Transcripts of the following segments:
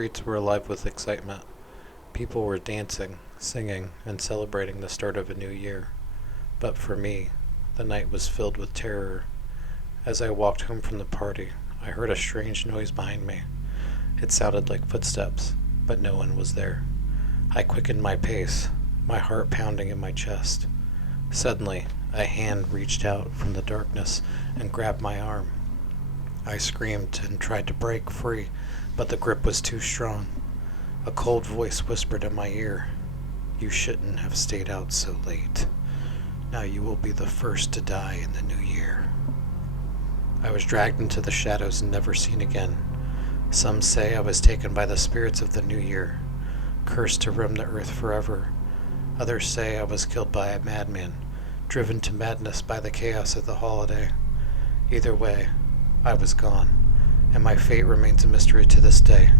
Streets were alive with excitement. People were dancing, singing, and celebrating the start of a new year. But for me, the night was filled with terror. As I walked home from the party, I heard a strange noise behind me. It sounded like footsteps, but no one was there. I quickened my pace, my heart pounding in my chest. Suddenly, a hand reached out from the darkness and grabbed my arm. I screamed and tried to break free, but the grip was too strong. A cold voice whispered in my ear, "You shouldn't have stayed out so late. Now you will be the first to die in the new year." I was dragged into the shadows and never seen again. Some say I was taken by the spirits of the new year, cursed to roam the earth forever. Others say I was killed by a madman, driven to madness by the chaos of the holiday. Either way, I was gone, and my fate remains a mystery to this day.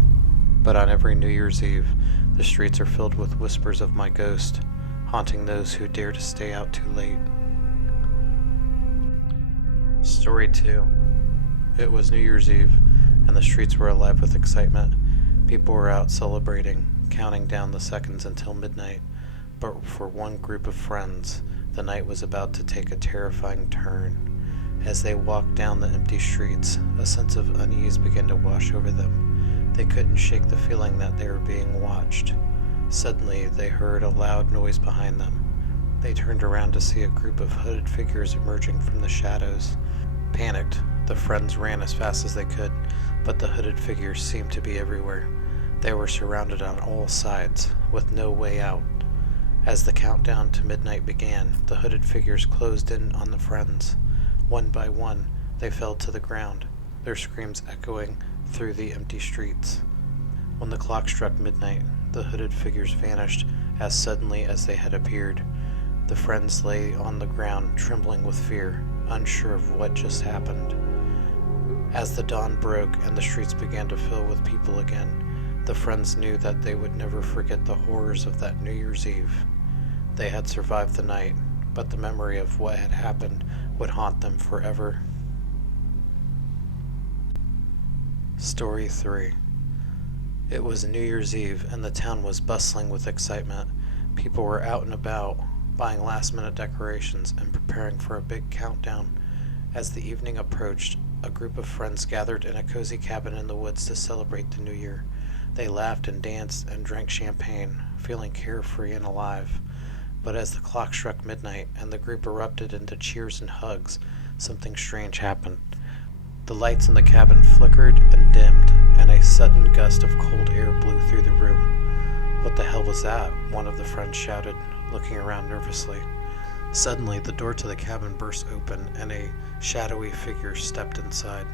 But on every New Year's Eve, the streets are filled with whispers of my ghost, haunting those who dare to stay out too late. Story 2. It was New Year's Eve, and the streets were alive with excitement. People were out celebrating, counting down the seconds until midnight. But for one group of friends, the night was about to take a terrifying turn. As they walked down the empty streets, a sense of unease began to wash over them. They couldn't shake the feeling that they were being watched. Suddenly, they heard a loud noise behind them. They turned around to see a group of hooded figures emerging from the shadows. Panicked, the friends ran as fast as they could, but the hooded figures seemed to be everywhere. They were surrounded on all sides, with no way out. As the countdown to midnight began, the hooded figures closed in on the friends. One by one, they fell to the ground, their screams echoing through the empty streets. When the clock struck midnight, the hooded figures vanished as suddenly as they had appeared. The friends lay on the ground, trembling with fear, unsure of what just happened. As the dawn broke and the streets began to fill with people again, the friends knew that they would never forget the horrors of that New Year's Eve. They had survived the night, but the memory of what had happened would haunt them forever. Story 3. It was New Year's Eve, and the town was bustling with excitement. People were out and about, buying last-minute decorations and preparing for a big countdown. As the evening approached, a group of friends gathered in a cozy cabin in the woods to celebrate the new year. They laughed and danced and drank champagne, feeling carefree and alive. But as the clock struck midnight and the group erupted into cheers and hugs, something strange happened. The lights in the cabin flickered and dimmed, and a sudden gust of cold air blew through the room. "What the hell was that?" one of the friends shouted, looking around nervously. Suddenly, the door to the cabin burst open, and a shadowy figure stepped inside.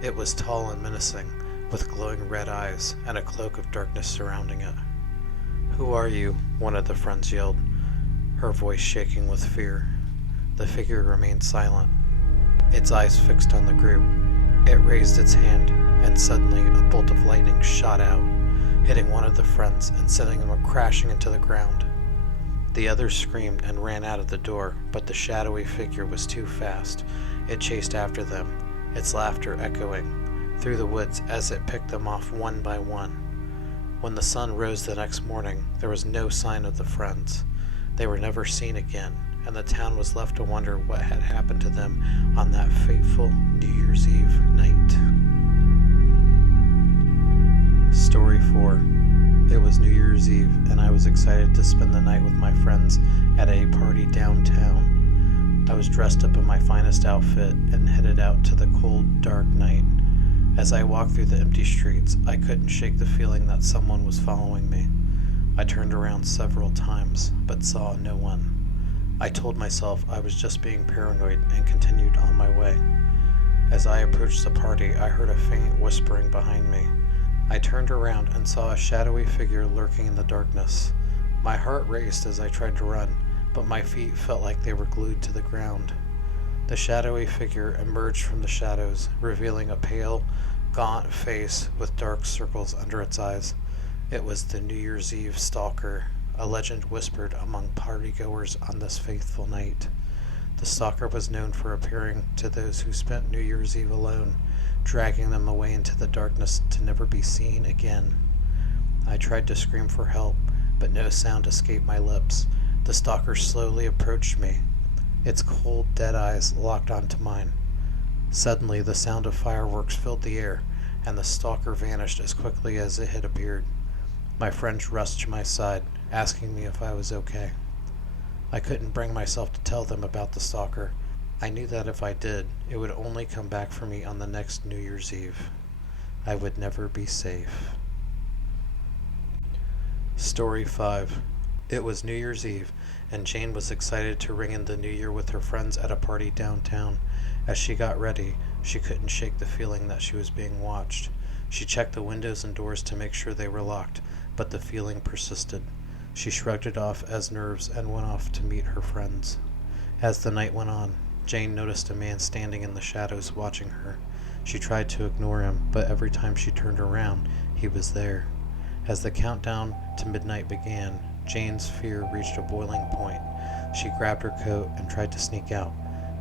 It was tall and menacing, with glowing red eyes and a cloak of darkness surrounding it. "Who are you?" one of the friends yelled, her voice shaking with fear. The figure remained silent, its eyes fixed on the group. It raised its hand, and suddenly a bolt of lightning shot out, hitting one of the friends and sending them crashing into the ground. The others screamed and ran out of the door, but the shadowy figure was too fast. It chased after them, its laughter echoing through the woods as it picked them off one by one. When the sun rose the next morning, there was no sign of the friends. They were never seen again, and the town was left to wonder what had happened to them on that fateful New Year's Eve night. Story 4. It was New Year's Eve, and I was excited to spend the night with my friends at a party downtown. I was dressed up in my finest outfit and headed out to the cold, dark night. As I walked through the empty streets, I couldn't shake the feeling that someone was following me. I turned around several times, but saw no one. I told myself I was just being paranoid and continued on my way. As I approached the party, I heard a faint whispering behind me. I turned around and saw a shadowy figure lurking in the darkness. My heart raced as I tried to run, but my feet felt like they were glued to the ground. The shadowy figure emerged from the shadows, revealing a pale, gaunt face with dark circles under its eyes. It was the New Year's Eve stalker, a legend whispered among partygoers on this faithful night. The stalker was known for appearing to those who spent New Year's Eve alone, dragging them away into the darkness to never be seen again. I tried to scream for help, but no sound escaped my lips. The stalker slowly approached me. Its cold, dead eyes locked onto mine. Suddenly, the sound of fireworks filled the air, and the stalker vanished as quickly as it had appeared. My friends rushed to my side, asking me if I was okay. I couldn't bring myself to tell them about the stalker. I knew that if I did, it would only come back for me on the next New Year's Eve. I would never be safe. Story 5. It was New Year's Eve, and Jane was excited to ring in the new year with her friends at a party downtown. As she got ready, she couldn't shake the feeling that she was being watched. She checked the windows and doors to make sure they were locked, but the feeling persisted. She shrugged it off as nerves and went off to meet her friends. As the night went on, Jane noticed a man standing in the shadows watching her. She tried to ignore him, but every time she turned around, he was there. As the countdown to midnight began, Jane's fear reached a boiling point. She grabbed her coat and tried to sneak out,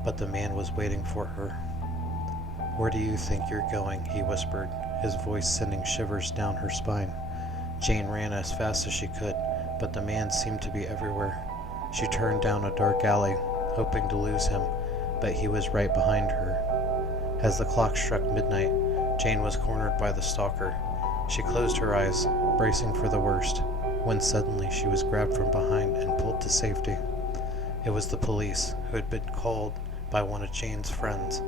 but the man was waiting for her. "Where do you think you're going?" he whispered, his voice sending shivers down her spine. Jane ran as fast as she could, but the man seemed to be everywhere. She turned down a dark alley, hoping to lose him, but he was right behind her. As the clock struck midnight, Jane was cornered by the stalker. She closed her eyes, bracing for the worst, when suddenly she was grabbed from behind and pulled to safety. It was the police, who had been called by one of Jane's friends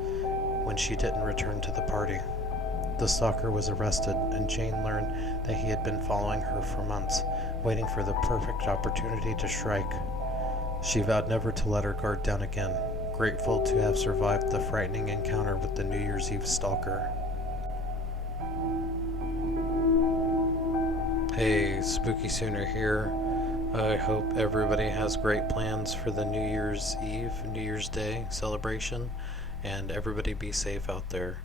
when she didn't return to the party. The stalker was arrested, and Jane learned that he had been following her for months, waiting for the perfect opportunity to strike. She vowed never to let her guard down again, grateful to have survived the frightening encounter with the New Year's Eve stalker. Hey, Spooky Sooner here. I hope everybody has great plans for the New Year's Eve, New Year's Day celebration, and everybody be safe out there.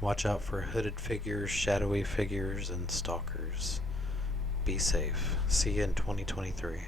Watch out for hooded figures, shadowy figures, and stalkers. Be safe. See you in 2023.